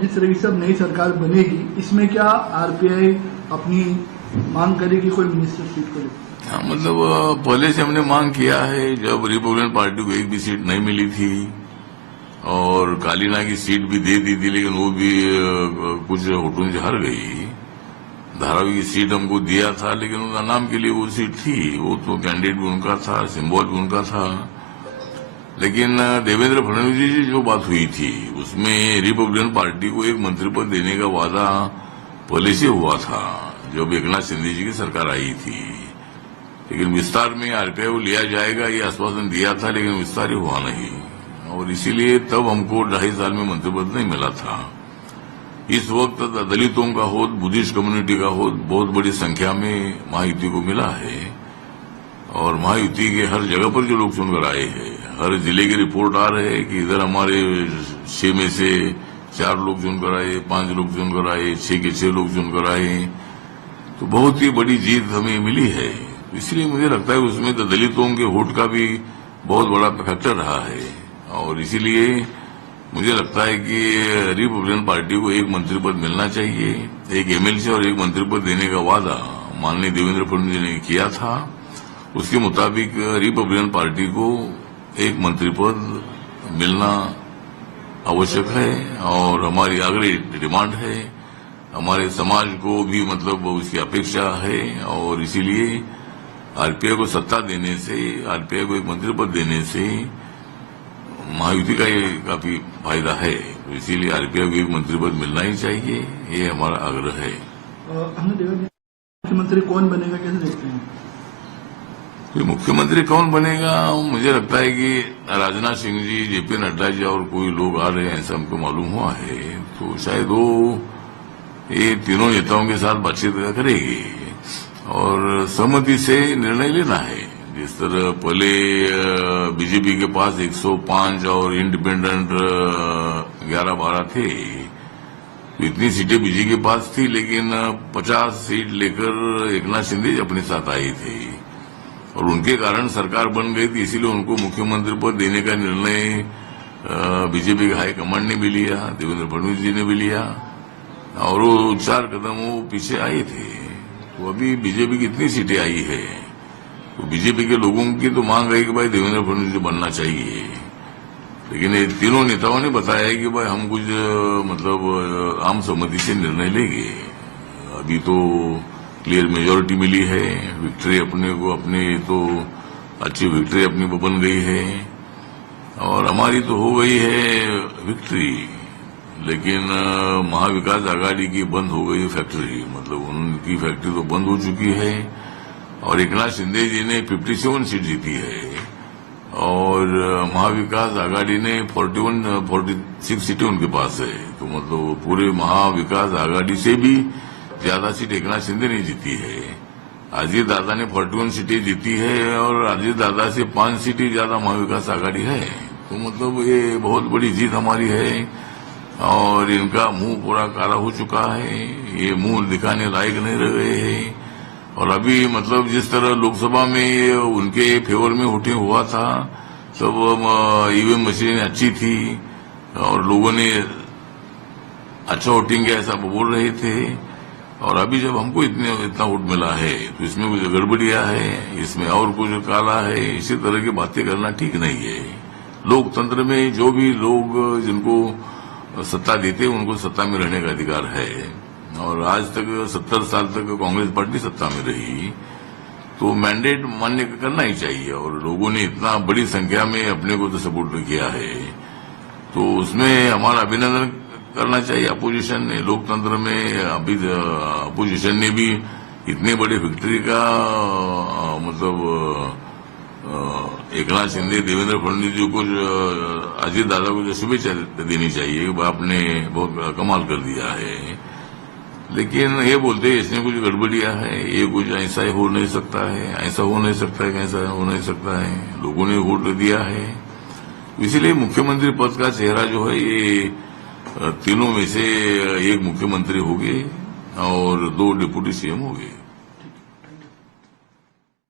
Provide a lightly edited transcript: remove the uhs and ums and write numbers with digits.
जिस तरह की सब नई सरकार बनेगी, इसमें क्या आरपीआई अपनी मांग करेगी कोई मिनिस्टर सीट को लेकर? हाँ, मतलब पहले से हमने मांग किया है। जब रिपब्लिकन पार्टी को एक भी सीट नहीं मिली थी और कालीना की सीट भी दे दी थी, लेकिन वो भी कुछ होटों से हार गई। धारावी की सीट हमको दिया था, लेकिन उनका नाम के लिए वो सीट थी, वो तो कैंडिडेट भी उनका था, सिंबल भी उनका था। लेकिन देवेंद्र फडणवीस जी से जो बात हुई थी, उसमें रिपब्लिकन पार्टी को एक मंत्री पद देने का वादा पहले से हुआ था जब एकनाथ शिंदे जी की सरकार आई थी। लेकिन विस्तार में आरपीआई को लिया जाएगा ये आश्वासन दिया था, लेकिन विस्तार ही हुआ नहीं, और इसीलिए तब हमको 2.5 साल में मंत्री पद नहीं मिला था। इस वक्त दलितों का होत, बुद्धिस्ट कम्युनिटी का होत बहुत बड़ी संख्या में महायुति को मिला है, और महायुति के हर जगह पर जो लोग चुनकर आए हैं, हर जिले की रिपोर्ट आ रहे हैं कि इधर हमारे 6 में से 4 लोग चुनकर आए, 5 लोग चुनकर आए, 6 के 6 लोग चुनकर आए, तो बहुत ही बड़ी जीत हमें मिली है। इसलिए मुझे लगता है उसमें तो दलितों के वोट का भी बहुत बड़ा फैक्टर रहा है, और इसीलिए मुझे लगता है कि रिपब्लिकन पार्टी को एक मंत्री पद मिलना चाहिए। एक एमएलसी और एक मंत्री पद देने का वादा माननीय देवेंद्र फडणवीस जी ने किया था, उसके मुताबिक रिपब्लिकन पार्टी को एक मंत्री पद मिलना आवश्यक है, और हमारी आग्रही डिमांड है। हमारे समाज को भी मतलब उसकी अपेक्षा है, और इसीलिए आरपीआई को सत्ता देने से, आरपीआई को एक मंत्री पद देने से महायुति का ये काफी फायदा है। तो इसीलिए आरपीआई को एक मंत्री पद मिलना ही चाहिए, ये हमारा आग्रह है। हमने देखा मुख्यमंत्री कौन बनेगा, कैसे देखते हैं? तो मुख्यमंत्री कौन बनेगा, मुझे लगता है कि राजनाथ सिंह जी, जेपी नड्डा जी और कोई लोग आ रहे हैं, ऐसा हमको मालूम हुआ है। तो शायद वो ये तीनों नेताओं के साथ बातचीत करेगी और सहमति से निर्णय लेना है। जिस तरह पहले बीजेपी के पास 105 और इंडिपेंडेंट 11-12 थे, तो इतनी सीटें बीजेपी के पास थी, लेकिन 50 सीट लेकर एकनाथ शिंदे अपने साथ आए थे और उनके कारण सरकार बन गई थी। इसीलिए उनको मुख्यमंत्री पद देने का निर्णय बीजेपी के हाईकमांड ने भी लिया, देवेंद्र फडणवीस जी ने भी लिया, और वो 4 कदम वो पीछे आए थे। तो अभी बीजेपी की इतनी सीटें आई है, तो बीजेपी के लोगों की तो मांग है कि भाई देवेंद्र फडणवीस जी बनना चाहिए, लेकिन ये तीनों नेताओं ने बताया कि भाई हम कुछ मतलब आम सहमति से निर्णय लेंगे। अभी तो क्लियर मेजोरिटी मिली है, विक्ट्री अपने को, अपने तो अच्छी विक्ट्री अपनी को बन गई है, और हमारी तो हो गई है विक्ट्री, लेकिन महाविकास आघाड़ी की बंद हो गई फैक्ट्री, मतलब उनकी फैक्ट्री तो बंद हो चुकी है, और एकनाथ शिंदे जी ने 57 सीट जीती है, और महाविकास आघाड़ी ने 46 सीटें उनके पास है। तो मतलब पूरे महाविकास आघाड़ी से भी ज्यादा सीट एकनाथ शिंदे ने जीती है। अजीत दादा ने 41 सीटें जीती है, और अजीत दादा से 5 सीटें ज्यादा महाविकास आघाड़ी है। तो मतलब ये बहुत बड़ी जीत हमारी है, और इनका मुंह पूरा काला हो चुका है, ये मुंह दिखाने लायक नहीं रह गए हैं। और अभी मतलब जिस तरह लोकसभा में उनके फेवर में वोटिंग हुआ था, सब ईवीएम मशीनें अच्छी थी और लोगों ने अच्छा वोटिंग किया ऐसा बोल रहे थे, और अभी जब हमको इतना वोट मिला है तो इसमें कुछ गड़बड़ियां है, इसमें और कुछ काला है, इसी तरह की बातें करना ठीक नहीं है। लोकतंत्र में जो भी लोग जिनको सत्ता देते हैं उनको सत्ता में रहने का अधिकार है, और आज तक 70 साल तक कांग्रेस पार्टी सत्ता में रही, तो मैंडेट मान्य करना ही चाहिए, और लोगों ने इतना बड़ी संख्या में अपने को तो सपोर्ट किया है, तो उसमें हमारा अभिनंदन करना चाहिए अपोजिशन ने। लोकतंत्र में अभी अपोजिशन ने भी इतने बड़े विक्ट्री का मतलब एकनाथ शिंदे, देवेंद्र फडणवीस जी को, अजीत दादा को जो शुभेच्छा देनी चाहिए, आपने बहुत कमाल कर दिया है। लेकिन ये बोलते हैं इसमें कुछ गड़बड़ियां है, ये कुछ ऐसा ही हो नहीं सकता है, ऐसा हो नहीं सकता है, कैसा हो नहीं सकता है, लोगों ने वोट दिया है। इसीलिए मुख्यमंत्री पद का चेहरा जो है ये तीनों में से एक मुख्यमंत्री होंगे और 2 डिप्टी सीएम होंगे।